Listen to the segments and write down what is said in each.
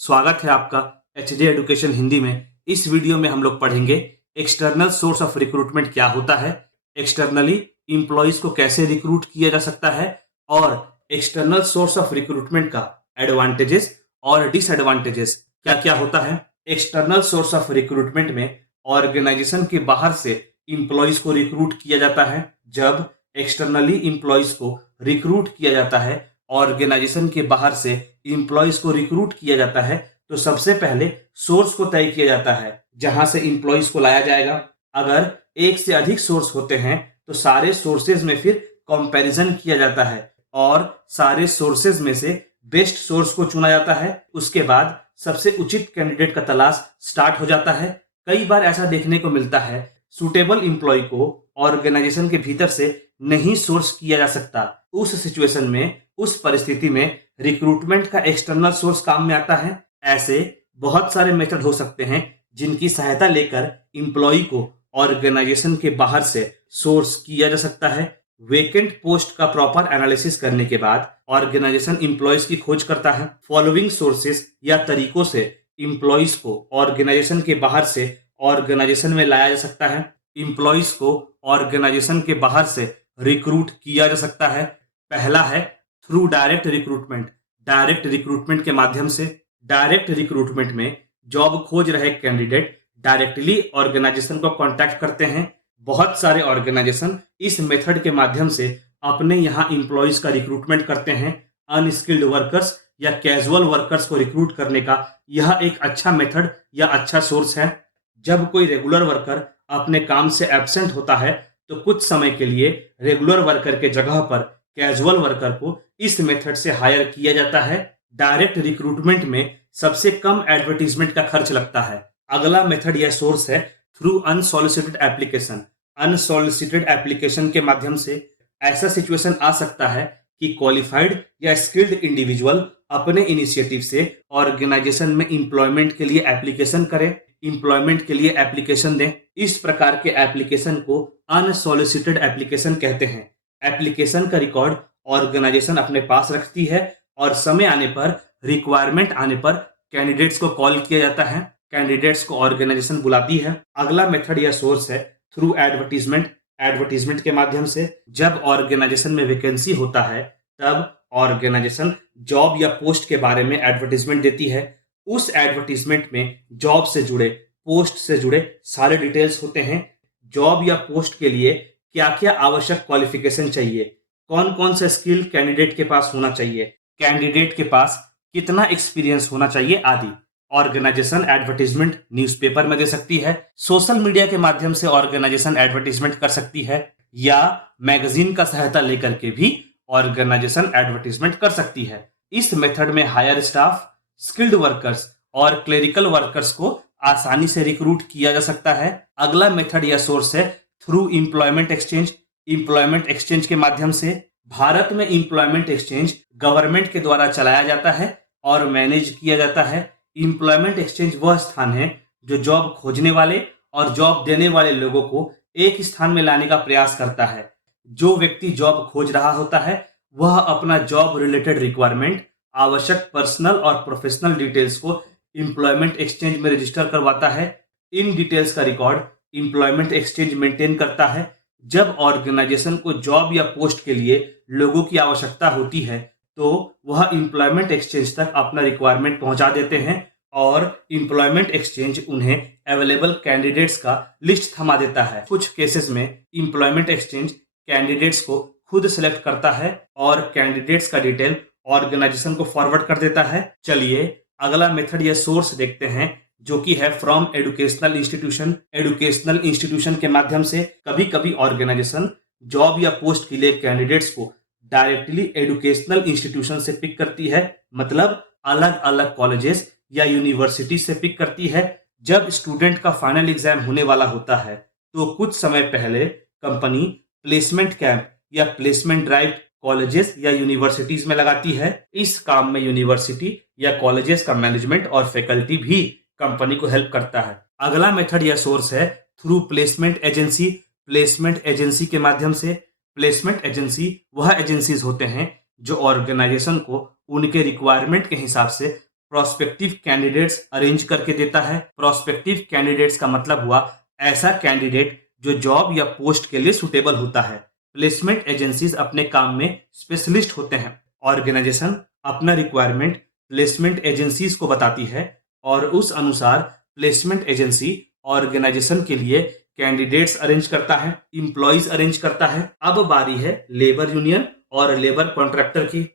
स्वागत है आपका एचडी एजुकेशन हिंदी में। इस वीडियो में हम लोग पढ़ेंगे एक्सटर्नल सोर्स ऑफ रिक्रूटमेंट क्या होता है, एक्सटर्नली एम्प्लॉयज को कैसे रिक्रूट किया जा सकता है और एक्सटर्नल सोर्स ऑफ रिक्रूटमेंट का एडवांटेजेस और डिसएडवांटेजेस क्या क्या होता है। एक्सटर्नल सोर्स ऑफ रिक्रूटमेंट में ऑर्गेनाइजेशन के बाहर से एम्प्लॉयज को रिक्रूट किया जाता है। जब एक्सटर्नली एम्प्लॉयज को रिक्रूट किया जाता है, ऑर्गेनाइजेशन के बाहर से एम्प्लॉयज को रिक्रूट किया जाता है, तो सबसे पहले सोर्स को तय किया जाता है जहां से एम्प्लॉयज को लाया जाएगा। अगर एक से अधिक सोर्स होते हैं तो सारे सोर्सेज में फिर कंपैरिजन किया जाता है और सारे सोर्सेज में से बेस्ट सोर्स को चुना जाता है। उसके बाद सबसे उचित कैंडिडेट का तलाश स्टार्ट हो जाता है। कई बार ऐसा देखने को मिलता है सुटेबल एम्प्लॉय को ऑर्गेनाइजेशन के भीतर से नहीं सोर्स किया जा सकता। उस सिचुएशन में, उस परिस्थिति में रिक्रूटमेंट का एक्सटर्नल सोर्स काम में आता है। ऐसे बहुत सारे मेथड हो सकते हैं जिनकी सहायता लेकर एम्प्लॉय को ऑर्गेनाइजेशन के बाहर से सोर्स किया जा सकता है। वेकेंट पोस्ट का प्रॉपर एनालिसिस करने के बाद ऑर्गेनाइजेशन एम्प्लॉयज की खोज करता है। फॉलोइंग सोर्सेस या तरीकों से एम्प्लॉयज को ऑर्गेनाइजेशन के बाहर से ऑर्गेनाइजेशन में लाया जा सकता है। एम्प्लॉयज को ऑर्गेनाइजेशन के बाहर से रिक्रूट किया जा सकता है। पहला है through direct recruitment. Direct recruitment के माध्यम से, डायरेक्ट रिक्रूटमेंट में जॉब खोज रहे कैंडिडेट डायरेक्टली ऑर्गेनाइजेशन को कांटेक्ट करते हैं। बहुत सारे ऑर्गेनाइजेशन इस मेथड के माध्यम से अपने यहाँ एम्प्लॉयज का रिक्रूटमेंट करते हैं। अनस्किल्ड वर्कर्स या कैजुअल वर्कर्स को रिक्रूट करने का यह एक अच्छा मेथड या अच्छा सोर्स है। जब कोई रेगुलर वर्कर अपने काम से एब्सेंट होता है तो कुछ समय के लिए रेगुलर वर्कर के जगह पर कैजुअल वर्कर को इस मेथड से हायर किया जाता है। डायरेक्ट रिक्रूटमेंट में सबसे कम एडवर्टीजमेंट का खर्च लगता है। अगला मेथड या सोर्स है through unsolicited application. Unsolicited application के माध्यम से ऐसा सिचुएशन आ सकता है कि क्वालिफाइड या स्किल्ड इंडिविजुअल अपने इनिशिएटिव से ऑर्गेनाइजेशन में एम्प्लॉयमेंट के लिए एप्लीकेशन करें, एम्प्लॉयमेंट के लिए एप्लीकेशन दें। इस प्रकार के एप्लीकेशन को अनसॉलिसिटेड एप्लीकेशन कहते हैं। एप्लीकेशन का रिकॉर्ड ऑर्गेनाइजेशन अपने पास रखती है और समय आने पर, रिक्वायरमेंट आने पर कैंडिडेट्स को कॉल किया जाता है, कैंडिडेट्स को ऑर्गेनाइजेशन बुलाती है। अगला मेथड या सोर्स है थ्रू एडवर्टीजमेंट। एडवर्टीजमेंट के माध्यम से जब ऑर्गेनाइजेशन में वैकेंसी होता है तब ऑर्गेनाइजेशन जॉब या पोस्ट के बारे में एडवर्टीजमेंट देती है। उस एडवर्टीजमेंट में जॉब से जुड़े, पोस्ट से जुड़े सारे डिटेल्स होते हैं। जॉब या पोस्ट के लिए क्या क्या आवश्यक क्वालिफिकेशन चाहिए, कौन कौन सा स्किल कैंडिडेट के पास होना चाहिए, कैंडिडेट के पास कितना एक्सपीरियंस होना चाहिए आदि। ऑर्गेनाइजेशन एडवर्टीजमेंट न्यूज़पेपर में दे सकती है, सोशल मीडिया के माध्यम से ऑर्गेनाइजेशन एडवर्टीजमेंट कर सकती है या मैगजीन का सहायता लेकर के भी ऑर्गेनाइजेशन एडवर्टीजमेंट कर सकती है। इस मेथड में हायर स्टाफ, स्किल्ड वर्कर्स और क्लेरिकल वर्कर्स को आसानी से रिक्रूट किया जा सकता है। अगला मेथड या सोर्स है through employment exchange. Employment exchange के माध्यम से भारत में एम्प्लॉयमेंट एक्सचेंज गवर्नमेंट के द्वारा चलाया जाता है और मैनेज किया जाता है। एम्प्लॉयमेंट एक्सचेंज वह स्थान है जो जॉब खोजने वाले और जॉब देने वाले लोगों को एक स्थान में लाने का प्रयास करता है। जो व्यक्ति जॉब खोज रहा होता है वह अपना जॉब रिलेटेड रिक्वायरमेंट, आवश्यक पर्सनल और प्रोफेशनल डिटेल्स को एम्प्लॉयमेंट एक्सचेंज में रजिस्टर करवाता है। इन डिटेल्स का रिकॉर्ड एम्प्लॉयमेंट एक्सचेंज मेंटेन करता है। जब ऑर्गेनाइजेशन को जॉब या पोस्ट के लिए लोगों की आवश्यकता होती है तो वह एम्प्लॉयमेंट एक्सचेंज तक अपना रिक्वायरमेंट पहुंचा देते हैं और एम्प्लॉयमेंट एक्सचेंज उन्हें अवेलेबल कैंडिडेट्स का लिस्ट थमा देता है। कुछ केसेस में एम्प्लॉयमेंट एक्सचेंज कैंडिडेट्स को खुद सेलेक्ट करता है और कैंडिडेट्स का डिटेल ऑर्गेनाइजेशन को फॉरवर्ड कर देता है। चलिए अगला मेथड या सोर्स देखते हैं जो कि है from educational institution. Educational institution के माध्यम से कभी कभी ऑर्गेनाइजेशन जॉब या पोस्ट के लिए कैंडिडेट्स को डायरेक्टली एजुकेशनल इंस्टीट्यूशन से पिक करती है, मतलब अलग अलग कॉलेजेस या यूनिवर्सिटी से पिक करती है। जब स्टूडेंट का फाइनल एग्जाम होने वाला होता है तो कुछ समय पहले कंपनी प्लेसमेंट कैंप या प्लेसमेंट ड्राइव कॉलेजेस या यूनिवर्सिटीज में लगाती है। इस काम में यूनिवर्सिटी या कॉलेजेस का मैनेजमेंट और फैकल्टी भी कंपनी को हेल्प करता है। अगला मेथड या सोर्स है through placement agency. Placement agency के माध्यम से, प्लेसमेंट एजेंसी वह एजेंसीज होते हैं जो ऑर्गेनाइजेशन को उनके रिक्वायरमेंट के हिसाब से प्रोस्पेक्टिव कैंडिडेट्स अरेंज करके देता है। प्रोस्पेक्टिव कैंडिडेट्स का मतलब हुआ ऐसा कैंडिडेट जो जॉब या पोस्ट के लिए सुटेबल होता है। प्लेसमेंट एजेंसीज अपने काम में स्पेशलिस्ट होते हैं। ऑर्गेनाइजेशन अपना रिक्वायरमेंट प्लेसमेंट एजेंसीज को बताती है और उस अनुसार प्लेसमेंट एजेंसी ऑर्गेनाइजेशन के लिए कैंडिडेट्स अरेंज करता है, इंप्लॉइज अरेंज करता है। अब बारी है लेबर यूनियन और लेबर कॉन्ट्रैक्टर की।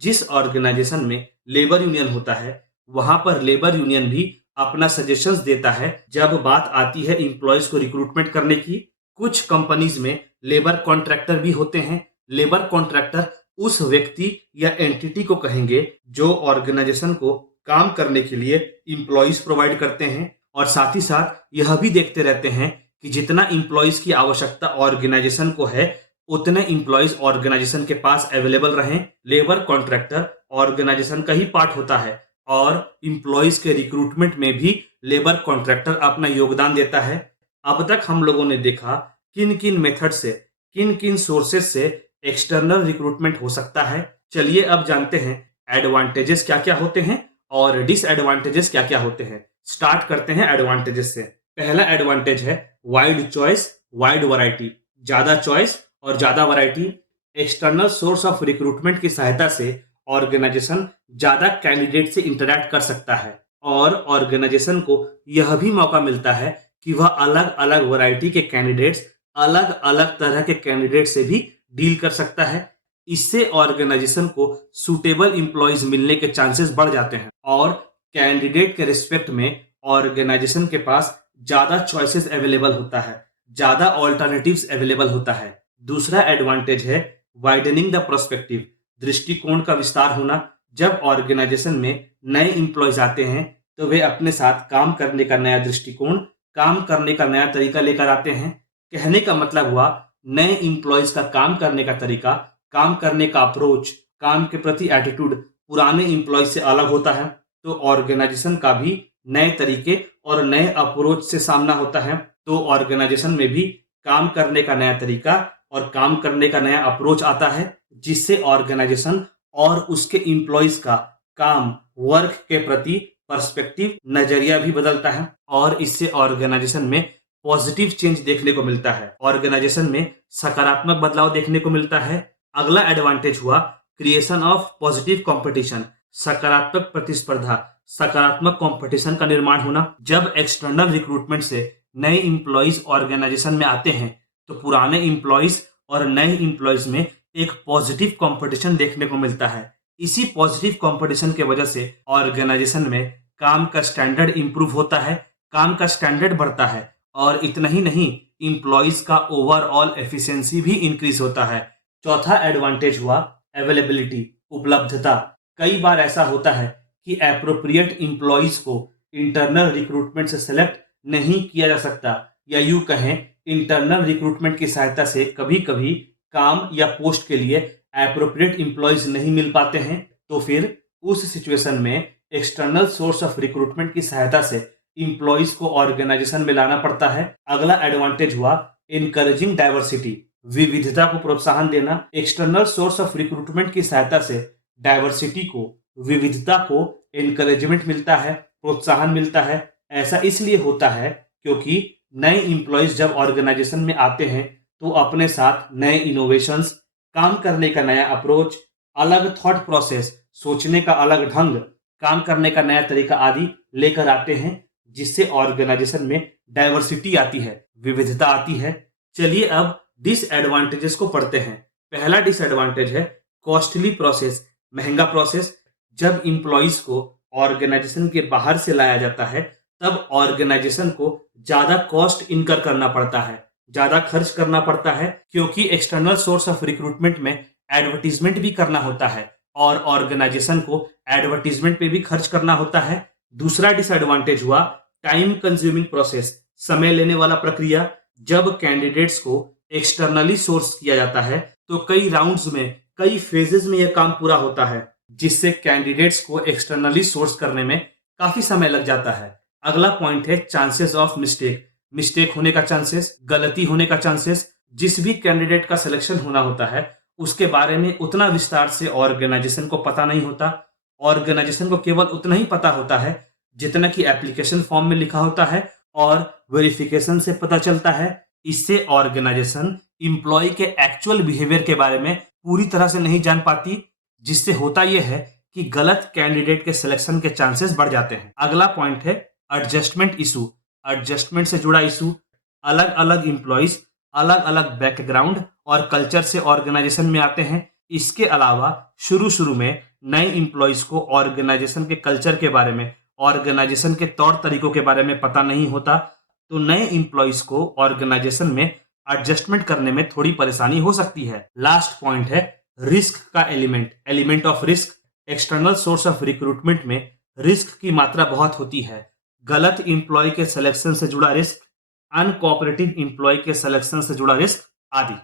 जिस ऑर्गेनाइजेशन में लेबर यूनियन होता है वहां पर लेबर यूनियन भी अपना सजेशंस देता है जब बात आती है इंप्लॉइज को रिक्रूटमेंट करने की। कुछ कंपनीज में लेबर कॉन्ट्रैक्टर भी होते हैं। लेबर कॉन्ट्रैक्टर उस व्यक्ति या एंटिटी को कहेंगे जो ऑर्गेनाइजेशन को काम करने के लिए इंप्लॉइज प्रोवाइड करते हैं और साथ ही साथ यह भी देखते रहते हैं कि जितना इंप्लॉइज की आवश्यकता ऑर्गेनाइजेशन को है उतने इंप्लॉइज ऑर्गेनाइजेशन के पास अवेलेबल रहें। लेबर कॉन्ट्रैक्टर ऑर्गेनाइजेशन का ही पार्ट होता है और इंप्लॉइज के रिक्रूटमेंट में भी लेबर कॉन्ट्रैक्टर अपना योगदान देता है। अब तक हम लोगों ने देखा किन किन मेथड से, किन किन सोर्सेज से एक्सटर्नल रिक्रूटमेंट हो सकता है। चलिए अब जानते हैं एडवांटेजेस क्या क्या होते हैं और डिसएडवांटेजेस क्या क्या होते हैं। स्टार्ट करते हैं एडवांटेजेस से। पहला एडवांटेज है वाइड चॉइस, वाइड वैरायटी। ज्यादा चॉइस और ज्यादा variety. External source of recruitment की सहायता से ऑर्गेनाइजेशन ज्यादा कैंडिडेट से इंटरैक्ट कर सकता है और ऑर्गेनाइजेशन को यह भी मौका मिलता है कि वह अलग अलग वैरायटी के कैंडिडेट्स, अलग अलग तरह के कैंडिडेट से भी डील कर सकता है। इससे ऑर्गेनाइजेशन को सुटेबल इंप्लॉइज मिलने के चांसेस बढ़ जाते हैं और कैंडिडेट के रिस्पेक्ट में ऑर्गेनाइजेशन के पास ज्यादा चॉइसेस अवेलेबल होता है, ज्यादा ऑल्टरनेटिव्स अवेलेबल होता है। दूसरा एडवांटेज है वाइडनिंग द पर्सपेक्टिव, दृष्टिकोण का विस्तार होना। जब ऑर्गेनाइजेशन में नए इंप्लॉइज आते हैं तो वे अपने साथ काम करने का नया दृष्टिकोण, काम करने का नया तरीका लेकर आते हैं। कहने का मतलब हुआ नए इंप्लॉइज का काम करने का तरीका, काम करने का अप्रोच, काम के प्रति एटीट्यूड पुराने इंप्लॉइज से अलग होता है। तो ऑर्गेनाइजेशन का भी नए तरीके और नए अप्रोच से सामना होता है। तो ऑर्गेनाइजेशन में भी काम करने का नया तरीका और काम करने का नया अप्रोच आता है जिससे ऑर्गेनाइजेशन और उसके इंप्लॉइज का काम, वर्क के प्रति पर्सपेक्टिव, नजरिया भी बदलता है और इससे ऑर्गेनाइजेशन में पॉजिटिव चेंज देखने को मिलता है। ऑर्गेनाइजेशन में सकारात्मक बदलाव देखने को मिलता है। अगला एडवांटेज हुआ क्रिएशन ऑफ पॉजिटिव कंपटीशन, सकारात्मक प्रतिस्पर्धा, सकारात्मक कंपटीशन का निर्माण होना। जब एक्सटर्नल रिक्रूटमेंट से नए इंप्लॉइज ऑर्गेनाइजेशन में आते हैं तो पुराने इंप्लॉइज और नए इंप्लॉइज में एक पॉजिटिव कंपटीशन देखने को मिलता है। इसी पॉजिटिव कंपटीशन के वजह से ऑर्गेनाइजेशन में काम का स्टैंडर्ड इंप्रूव होता है, काम का स्टैंडर्ड बढ़ता है और इतना ही नहीं, इंप्लॉइज का ओवरऑल एफिशिएंसी भी इंक्रीज होता है। चौथा एडवांटेज हुआ अवेलेबिलिटी, उपलब्धता। कई बार ऐसा होता है कि एप्रोप्रिएट इंप्लॉइज को इंटरनल रिक्रूटमेंट से सेलेक्ट नहीं किया जा सकता या यूं कहें इंटरनल रिक्रूटमेंट की सहायता से कभी कभी काम या पोस्ट के लिए एप्रोप्रिएट इंप्लॉइज नहीं मिल पाते हैं। तो फिर उस सिचुएशन में एक्सटर्नल सोर्स ऑफ रिक्रूटमेंट की सहायता से इंप्लॉइज को ऑर्गेनाइजेशन में लाना पड़ता है। अगला एडवांटेज हुआ इनकरेजिंग डाइवर्सिटी, विविधता को प्रोत्साहन देना। एक्सटर्नल सोर्स ऑफ रिक्रूटमेंट की सहायता से डाइवर्सिटी को, विविधता को एनकरेजमेंट मिलता है, प्रोत्साहन मिलता है। ऐसा इसलिए होता है क्योंकि नए इंप्लॉइज जब ऑर्गेनाइजेशन में आते हैं तो अपने साथ नए इनोवेशंस, काम करने का नया अप्रोच, अलग थॉट प्रोसेस, सोचने का अलग ढंग, काम करने का नया तरीका आदि लेकर आते हैं जिससे ऑर्गेनाइजेशन में डाइवर्सिटी आती है, विविधता आती है। चलिए अब डिसएडवांटेजेस को पढ़ते हैं। पहला डिसएडवांटेज है कॉस्टली प्रोसेस, महंगा प्रोसेस। जब इंप्लॉइज को ऑर्गेनाइजेशन के बाहर से लाया जाता है तब ऑर्गेनाइजेशन को ज्यादा कॉस्ट इनकर करना पड़ता है, ज्यादा खर्च करना पड़ता है क्योंकि एक्सटर्नल सोर्स ऑफ रिक्रूटमेंट में एडवर्टीजमेंट भी करना होता है और ऑर्गेनाइजेशन को एडवर्टीजमेंट पे भी खर्च करना होता है। दूसरा डिसएडवांटेज हुआ टाइम कंज्यूमिंग प्रोसेस, समय लेने वाला प्रक्रिया। जब कैंडिडेट्स को एक्सटर्नली सोर्स किया जाता है तो कई राउंड्स में, कई फेजेस में यह काम पूरा होता है जिससे कैंडिडेट्स को एक्सटर्नली सोर्स करने में काफी समय लग जाता है। अगला पॉइंट है चांसेस ऑफ मिस्टेक, मिस्टेक होने का चांसेस, गलती होने का चांसेस। जिस भी कैंडिडेट का सिलेक्शन होना होता है उसके बारे में उतना विस्तार से ऑर्गेनाइजेशन को पता नहीं होता ऑर्गेनाइजेशन को केवल उतना ही पता होता है जितना कि एप्लीकेशन फॉर्म में लिखा होता है और वेरिफिकेशन से पता चलता है। इससे ऑर्गेनाइजेशन इंप्लॉय के एक्चुअल बिहेवियर के बारे में पूरी तरह से नहीं जान पाती, जिससे होता यह है कि गलत कैंडिडेट के सिलेक्शन के चांसेस बढ़ जाते हैं। अगला पॉइंट है एडजस्टमेंट इशू। एडजस्टमेंट से जुड़ा इशू, अलग अलग इंप्लॉइज अलग अलग बैकग्राउंड और कल्चर से ऑर्गेनाइजेशन में आते हैं। इसके अलावा शुरू में नए इंप्लॉइज को ऑर्गेनाइजेशन के कल्चर के बारे में, ऑर्गेनाइजेशन के तौर तरीकों के बारे में पता नहीं होता, तो नए इंप्लॉइज को ऑर्गेनाइजेशन में एडजस्टमेंट करने में थोड़ी परेशानी हो सकती है। लास्ट पॉइंट है रिस्क का element of risk. External source of recruitment में रिस्क की मात्रा बहुत होती है। गलत इंप्लॉय के सिलेक्शन से जुड़ा रिस्क, अनकोऑपरेटिव इंप्लॉय के सिलेक्शन से जुड़ा रिस्क आदि।